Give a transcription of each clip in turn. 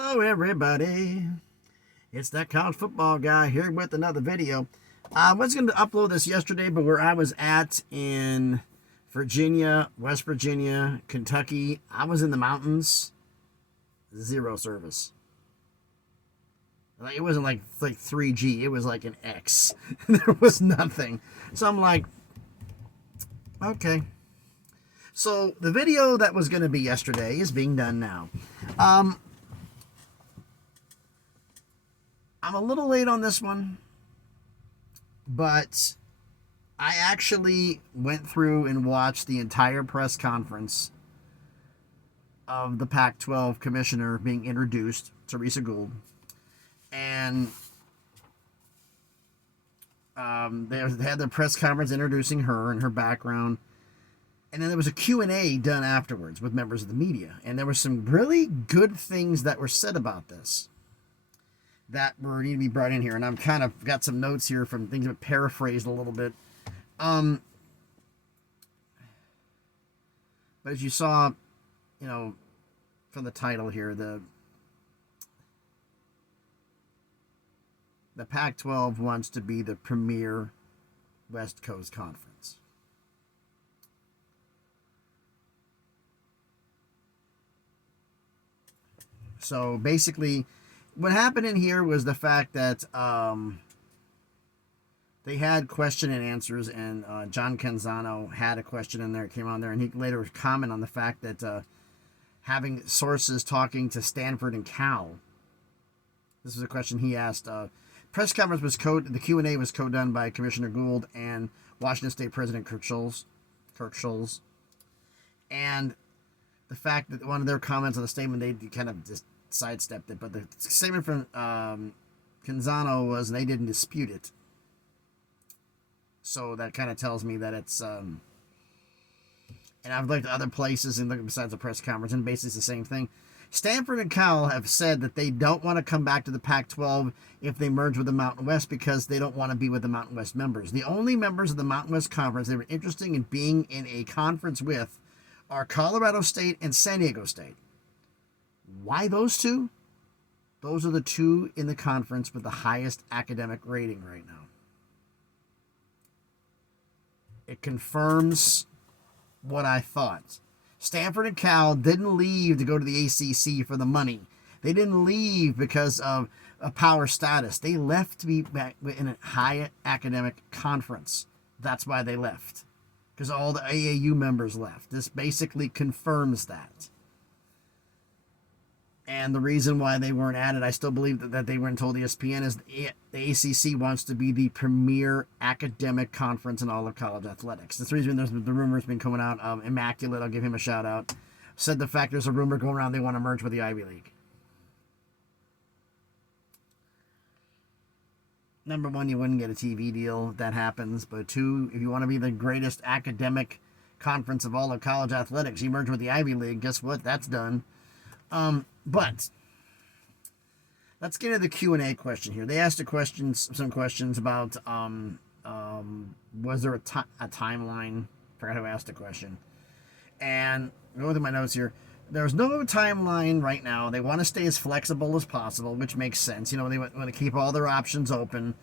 Hello everybody, it's that college football guy here with another video. I was going to upload this yesterday, but where I was at in Virginia, West Virginia, Kentucky, I was in the mountains, zero service. Like, it wasn't like 3G, it was like an X. There was nothing. So I'm like, okay. So the video that was going to be yesterday is being done now. I'm a little late on this one, but I actually went through and watched the entire press conference of the Pac-12 commissioner being introduced, Teresa Gould, and they had their press conference introducing her and her background, and then there was a Q&A done afterwards with members of the media, and there were some really good things that were said about this that were need to be brought in here, and I'm kind of got some notes here from things that paraphrased a little bit. But as you saw, from the title here, the Pac-12 wants to be the premier West Coast conference. So basically, what happened in here was the fact that they had question and answers, and John Canzano had a question in there. It came on there, and he later commented on the fact that having sources talking to Stanford and Cal. This was a question he asked. Press conference was the Q&A was co-done by Commissioner Gould and Washington State President Kirk Schulz. And the fact that one of their comments on the statement, they kind of just sidestepped it, but the statement from Canzano was they didn't dispute it. So that kind of tells me that it's and I've looked at other places and looked besides the press conference, and basically it's the same thing. Stanford and Cal have said that they don't want to come back to the Pac-12 if they merge with the Mountain West, because they don't want to be with the Mountain West members. The only members of the Mountain West Conference they were interested in being in a conference with are Colorado State and San Diego State. Why those two? Those are the two in the conference with the highest academic rating right now. It confirms what I thought. Stanford and Cal didn't leave to go to the ACC for the money. They didn't leave because of a power status. They left to be back in a high academic conference. That's why they left. Because all the AAU members left. This basically confirms that. And the reason why they weren't added, I still believe that they weren't told ESPN, is the ACC wants to be the premier academic conference in all of college athletics. That's the reason there's the rumors been coming out of Immaculate. I'll give him a shout out. Said the fact there's a rumor going around they want to merge with the Ivy League. Number one, you wouldn't get a TV deal if that happens. But two, if you want to be the greatest academic conference of all of college athletics, you merge with the Ivy League. Guess what? That's done. But let's get into the Q&A question here. They asked some questions about was there a timeline? I forgot who asked the question. And going through my notes here, there's no timeline right now. They want to stay as flexible as possible, which makes sense. They want to keep all their options open.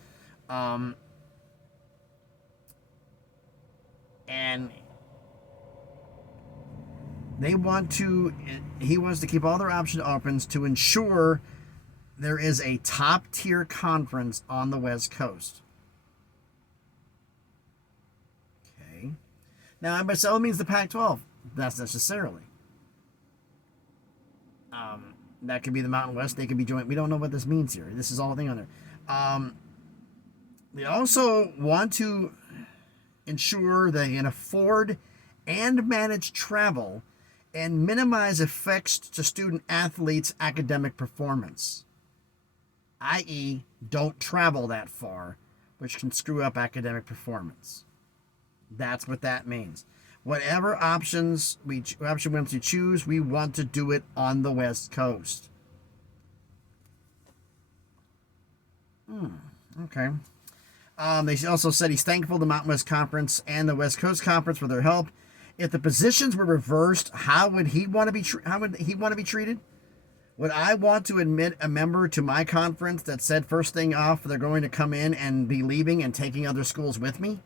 And he wants to keep all their option opens to ensure there is a top tier conference on the West Coast. Okay. Now, by so means the Pac-12. That's necessarily. That could be the Mountain West. They could be joint. We don't know what this means here. This is all a thing on there. They also want to ensure they can afford and manage travel and minimize effects to student athletes' academic performance, i.e., don't travel that far, which can screw up academic performance. That's what that means. Whatever option we choose, we want to do it on the West Coast. Okay. They also said he's thankful to the Mountain West Conference and the West Coast Conference for their help. If the positions were reversed, how would he want to be treated? Would I want to admit a member to my conference that said first thing off they're going to come in and be leaving and taking other schools with me?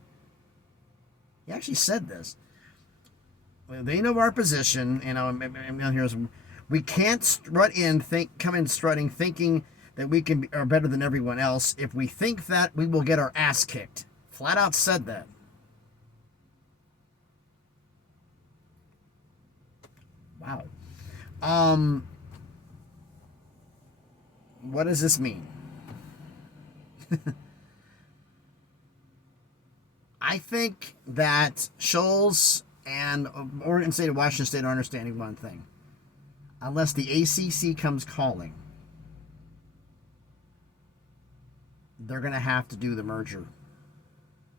He actually said this. They know our position, here's, we can't come in strutting, thinking that we are better than everyone else. If we think that, we will get our ass kicked. Flat out said that. Wow. What does this mean? I think that Scholes and Oregon State and Washington State are understanding one thing. Unless the ACC comes calling, they're going to have to do the merger.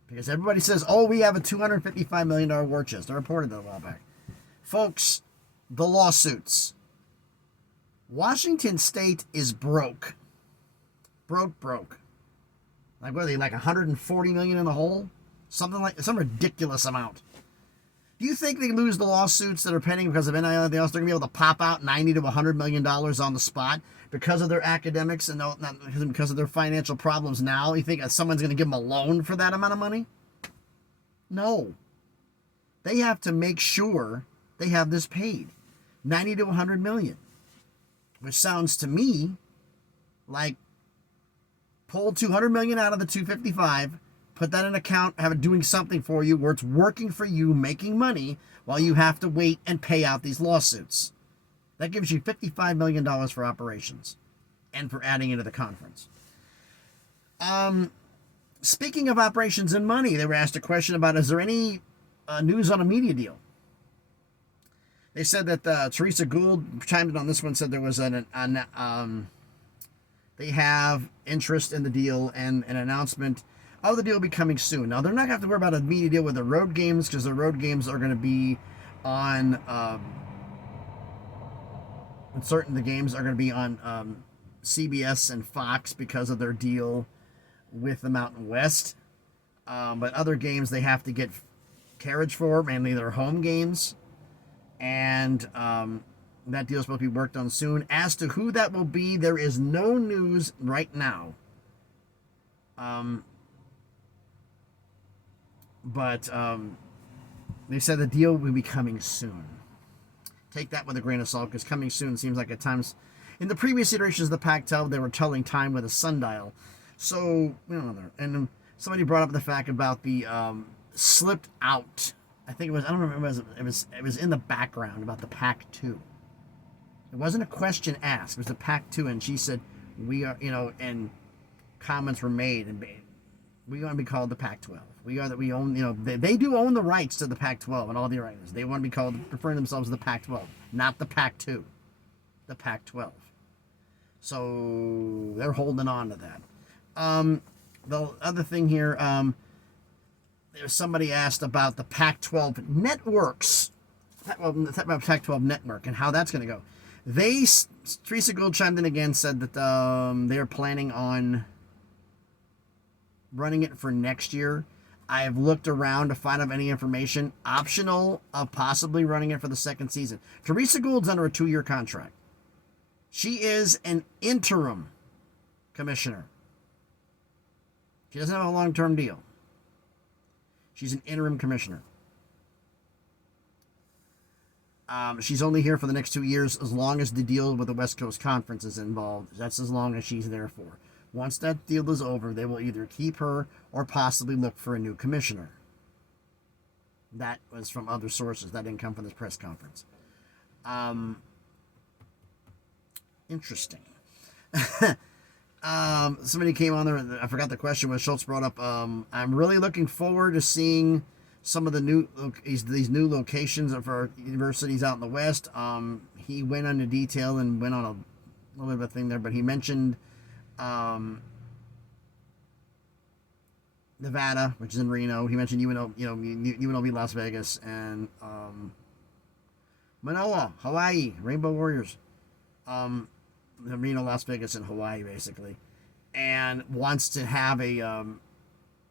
Because everybody says, oh, we have a $255 million war chest. I reported that a while back. Folks, the lawsuits. Washington State is broke. Broke. Like, what are they, like $140 million in the hole? Some ridiculous amount. Do you think they lose the lawsuits that are pending because of NIL and everything else? They're going to be able to pop out $90 to $100 million on the spot because of their academics and not because of their financial problems now? You think someone's going to give them a loan for that amount of money? No. They have to make sure they have this paid. $90 to $100 million. Which sounds to me like pull $200 million out of the 255, put that in an account, have it doing something for you where it's working for you, making money, while you have to wait and pay out these lawsuits. That gives you $55 million for operations and for adding into the conference. Speaking of operations and money, they were asked a question about, is there any news on a media deal? They said that Teresa Gould chimed in on this one, said there was they have interest in the deal and an announcement of the deal will be coming soon. Now, they're not going to have to worry about a media deal with the road games because the road games are going to be on, the games are going to be on CBS and Fox because of their deal with the Mountain West. But other games they have to get carriage for, mainly their home games. And that deal is supposed to be worked on soon. As to who that will be, there is no news right now. But they said the deal will be coming soon. Take that with a grain of salt, because coming soon seems like at times, in the previous iterations of the Pac-12, they were telling time with a sundial. So, and somebody brought up the fact about the slipped out. I think it was, I don't remember, it was in the background about the Pac-2. It wasn't a question asked, it was the Pac-2, and she said, we are, and comments were made, and we want to be called the Pac-12. We own, they do own the rights to the Pac-12 and all the writers. They want to be called, referring themselves as the Pac-12, not the Pac-2, the Pac-12. So they're holding on to that. The other thing here, there's somebody asked about the Pac-12 networks, Pac-12 network and how that's going to go. Teresa Gould chimed in again, said that they're planning on running it for next year. I have looked around to find out any information. Optional of possibly running it for the second season. Teresa Gould's under a 2-year contract. She is an interim commissioner. She doesn't have a long-term deal. She's an interim commissioner. She's only here for the next 2 years as long as the deal with the West Coast Conference is involved. That's as long as she's there for. Once that deal is over, they will either keep her or possibly look for a new commissioner. That was from other sources. That didn't come from this press conference. Interesting. Somebody came on there, I forgot the question, was Schultz brought up, I'm really looking forward to seeing some of these new locations of our universities out in the West. He went into detail and went on a little bit of a thing there, but he mentioned Nevada, which is in Reno. He mentioned UNLV Las Vegas, and Manoa, Hawaii, Rainbow Warriors. Reno, Las Vegas, and Hawaii, basically. And wants to have a...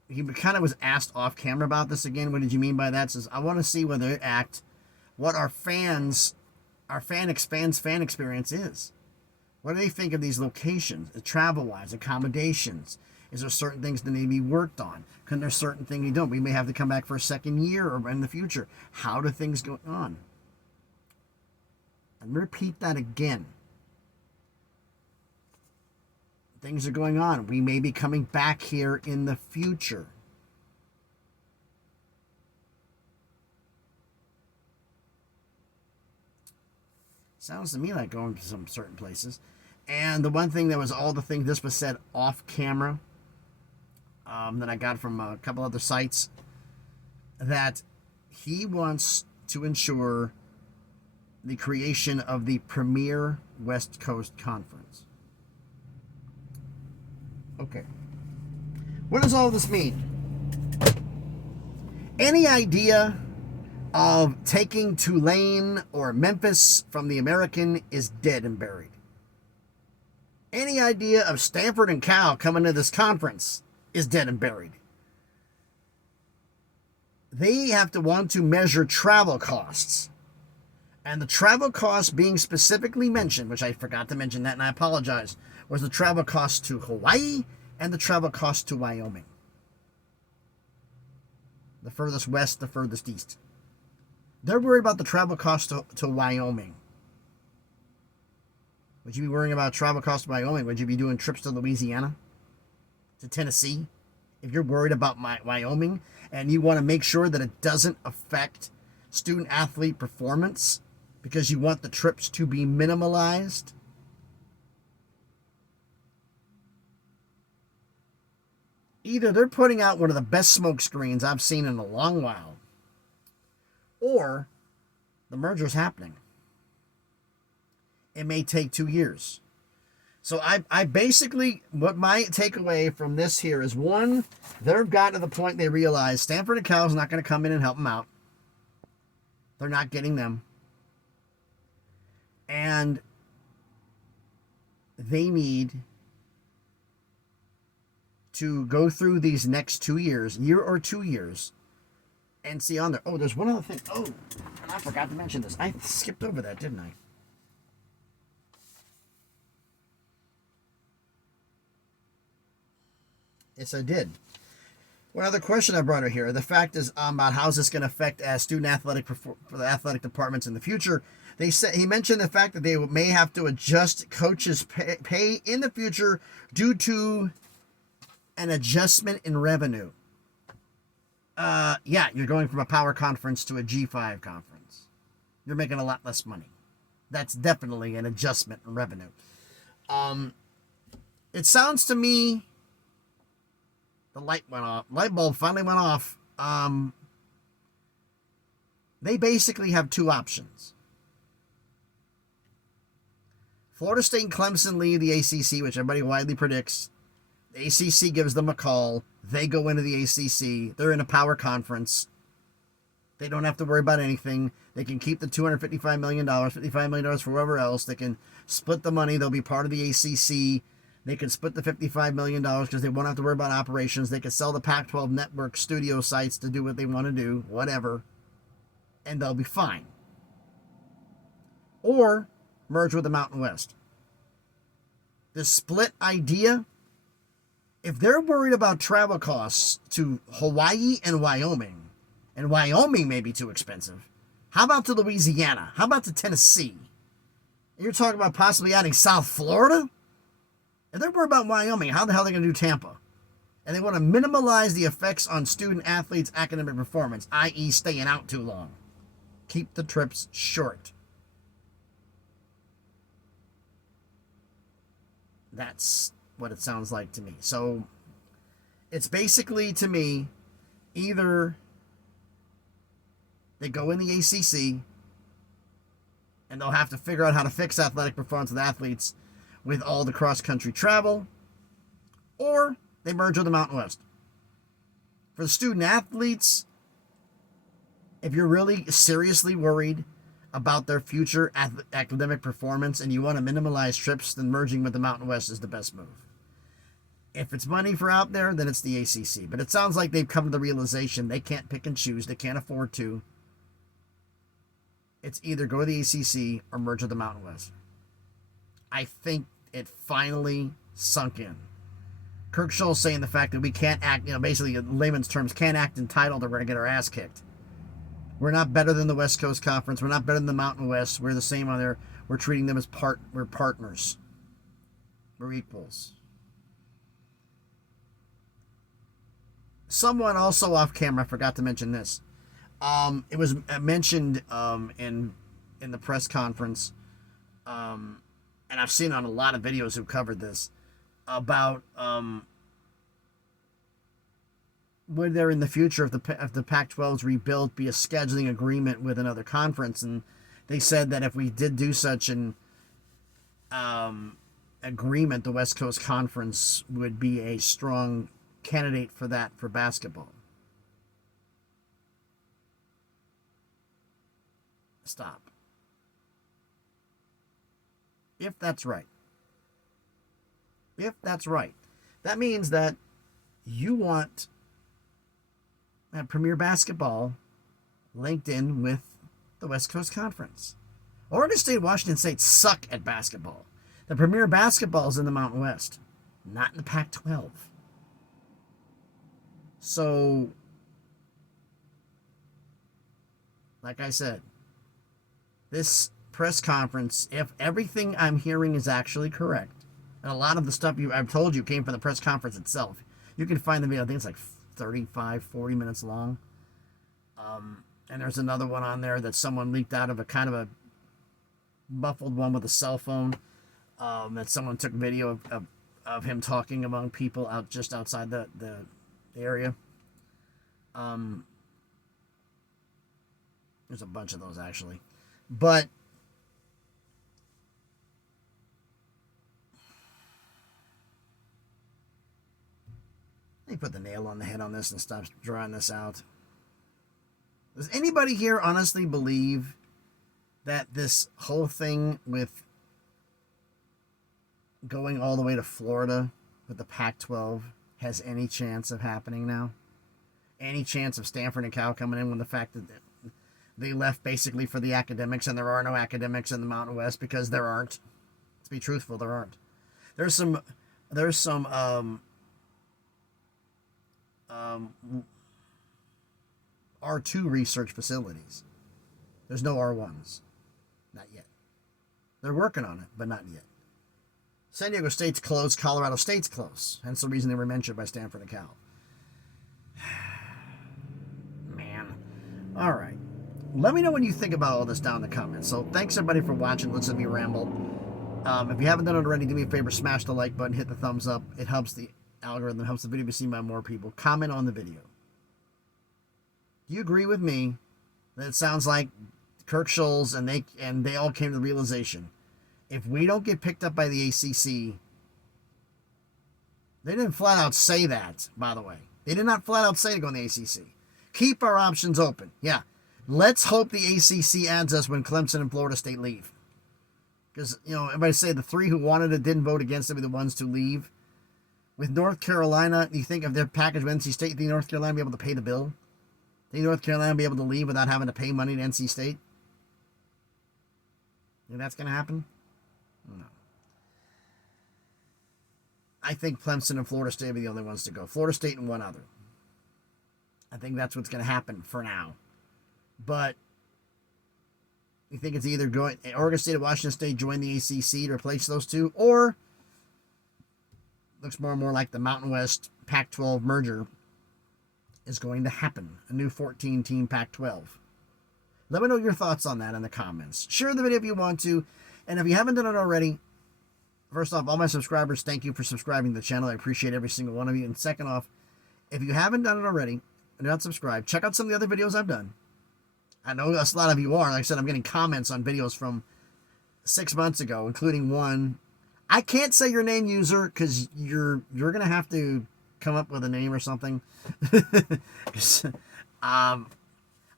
he kind of was asked off camera about this again. What did you mean by that? Says, I want to see whether it what our fan experience is. What do they think of these locations, travel-wise, accommodations? Is there certain things that need to be worked on? Can there certain things you don't? We may have to come back for a second year or in the future. How do things go on? And repeat that again. Things are going on. We may be coming back here in the future. Sounds to me like going to some certain places. And the one thing that was all the things, this was said off camera, that I got from a couple other sites, that he wants to ensure the creation of the premier West Coast Conference. Okay. What does all this mean? Any idea of taking Tulane or Memphis from the American is dead and buried. Any idea of Stanford and Cal coming to this conference is dead and buried. They have to want to measure travel costs. And the travel costs being specifically mentioned, which I forgot to mention that and I apologize, was the travel cost to Hawaii and the travel cost to Wyoming. The furthest west, the furthest east. They're worried about the travel cost to Wyoming. Would you be worrying about travel cost to Wyoming? Would you be doing trips to Louisiana? To Tennessee? If you're worried about Wyoming and you want to make sure that it doesn't affect student-athlete performance because you want the trips to be minimalized? Either they're putting out one of the best smoke screens I've seen in a long while, or the merger's happening. It may take 2 years. So I basically, what my takeaway from this here is, one, they've gotten to the point they realize Stanford and Cal is not going to come in and help them out. They're not getting them. And they need to go through these next 2 years, year or 2 years, and see on there. Oh, there's one other thing. Oh, and I forgot to mention this. I skipped over that, didn't I? Yes, I did. One other question I brought out here. The fact is about how's this going to affect student athletic for the athletic departments in the future. He mentioned the fact that they may have to adjust coaches' pay in the future due to an adjustment in revenue. Yeah, you're going from a power conference to a G5 conference. You're making a lot less money. That's definitely an adjustment in revenue. It sounds to me, the light bulb finally went off. They basically have two options. Florida State and Clemson leave the ACC, which everybody widely predicts. The ACC gives them a call. They go into the ACC. They're in a power conference. They don't have to worry about anything. They can keep the $255 million, $55 million for whoever else. They can split the money. They'll be part of the ACC. They can split the $55 million because they won't have to worry about operations. They can sell the Pac-12 network studio sites to do what they want to do, whatever, and they'll be fine. Or merge with the Mountain West. The split idea, if they're worried about travel costs to Hawaii and Wyoming may be too expensive, how about to Louisiana? How about to Tennessee? You're talking about possibly adding South Florida? If they're worried about Wyoming, how the hell are they going to do Tampa? And they want to minimize the effects on student athletes' academic performance, i.e. staying out too long. Keep the trips short. That's what it sounds like to me. So it's basically, to me, either they go in the ACC and they'll have to figure out how to fix athletic performance with athletes with all the cross-country travel, or they merge with the Mountain West. For the student athletes, if you're really seriously worried about their future academic performance and you want to minimize trips, then merging with the Mountain West is the best move. If it's money for out there, then it's the ACC. But it sounds like they've come to the realization they can't pick and choose. They can't afford to. It's either go to the ACC or merge with the Mountain West. I think it finally sunk in. Kirk Schulz saying the fact that we can't act, basically in layman's terms, can't act entitled or we're going to get our ass kicked. We're not better than the West Coast Conference. We're not better than the Mountain West. We're the same on there. We're treating them as we're partners. We're equals. Someone also off camera, I forgot to mention this. It was mentioned in the press conference, and I've seen on a lot of videos who covered this, about would there in the future, if the Pac-12 is rebuilt, be a scheduling agreement with another conference? And they said that if we did do such an agreement, the West Coast Conference would be a strong candidate for that for basketball. Stop. If that's right. If that's right. That means that you want that Premier Basketball linked in with the West Coast Conference. Oregon State, Washington State suck at basketball. The Premier Basketball is in the Mountain West, not in the Pac-12. So, like I said, this press conference, if everything I'm hearing is actually correct, and a lot of the stuff I've told you came from the press conference itself, you can find the video. I think it's like 35, 40 minutes long. And there's another one on there that someone leaked out of a kind of a muffled one with a cell phone, that someone took video of him talking among people out just outside the area. There's a bunch of those actually, but let me put the nail on the head on this and stop drawing this out. Does anybody here honestly believe that this whole thing with going all the way to Florida with the Pac-12 has any chance of happening now? Any chance of Stanford and Cal coming in, when the fact that they left basically for the academics, and there are no academics in the Mountain West because there aren't. To be truthful, there aren't. There's some R2 research facilities. There's no R1s. Not yet. They're working on it, but not yet. San Diego State's close. Colorado State's close. Hence the reason they were mentioned by Stanford and Cal. Man. All right. Let me know what you think about all this down in the comments. So thanks everybody for watching. Listen to me ramble. If you haven't done it already, do me a favor. Smash the like button. Hit the thumbs up. It helps the algorithm. It helps the video be seen by more people. Comment on the video. Do you agree with me that it sounds like Kirk Schulz and they all came to the realization, if we don't get picked up by the ACC, they didn't flat out say that, by the way. They did not flat out say to go in the ACC. Keep our options open. Yeah. Let's hope the ACC adds us when Clemson and Florida State leave. Because, everybody say the three who wanted it didn't vote against it, be the ones to leave. With North Carolina, you think of their package with NC State, you think North Carolina will be able to pay the bill? Think North Carolina will be able to leave without having to pay money to NC State? Think that's going to happen? No. I think Clemson and Florida State will be the only ones to go. Florida State and one other. I think that's what's going to happen for now. But you think it's either Oregon State or Washington State join the ACC to replace those two, or looks more and more like the Mountain West Pac-12 merger is going to happen. A new 14-team Pac-12. Let me know your thoughts on that in the comments. Share the video if you want to. And if you haven't done it already, first off, all my subscribers, thank you for subscribing to the channel. I appreciate every single one of you. And second off, if you haven't done it already and you're not subscribed, check out some of the other videos I've done. I know a lot of you are. Like I said, I'm getting comments on videos from 6 months ago, including one. I can't say your name, user, because you're going to have to come up with a name or something.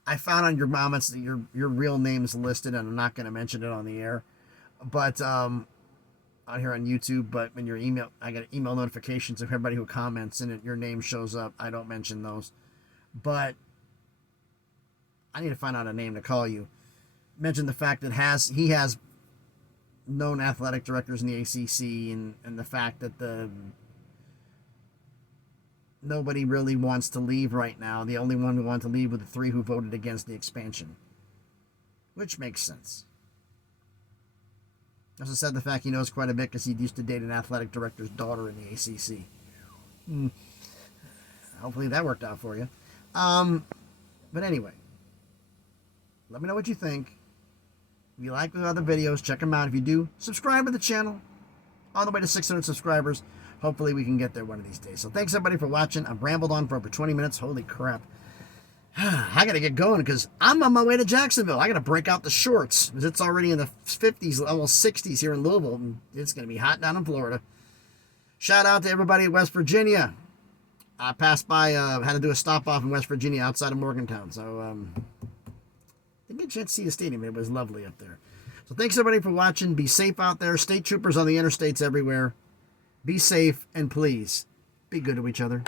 I found on your comments that your real name is listed, and I'm not going to mention it on the air. But on here on YouTube, but when your email, I get email notifications of everybody who comments, and your name shows up. I don't mention those. But I need to find out a name to call you. Mention the fact that he has known athletic directors in the ACC, and the fact that nobody really wants to leave right now. The only one who wanted to leave were the 3 who voted against the expansion, which makes sense. Also said the fact he knows quite a bit because he used to date an athletic director's daughter in the ACC. Hopefully that worked out for you. But anyway, let me know what you think. If you like the other videos, check them out. If you do, subscribe to the channel. On the way to 600 subscribers. Hopefully we can get there one of these days. So thanks everybody for watching. I've rambled on for over 20 minutes. Holy crap. I got to get going because I'm on my way to Jacksonville. I got to break out the shorts because it's already in the 50s, almost 60s here in Louisville. And it's going to be hot down in Florida. Shout out to everybody at West Virginia. I passed by, had to do a stop off in West Virginia outside of Morgantown. So didn't get a chance to see the stadium. It was lovely up there. So thanks everybody for watching. Be safe out there. State troopers on the interstates everywhere. Be safe and please be good to each other.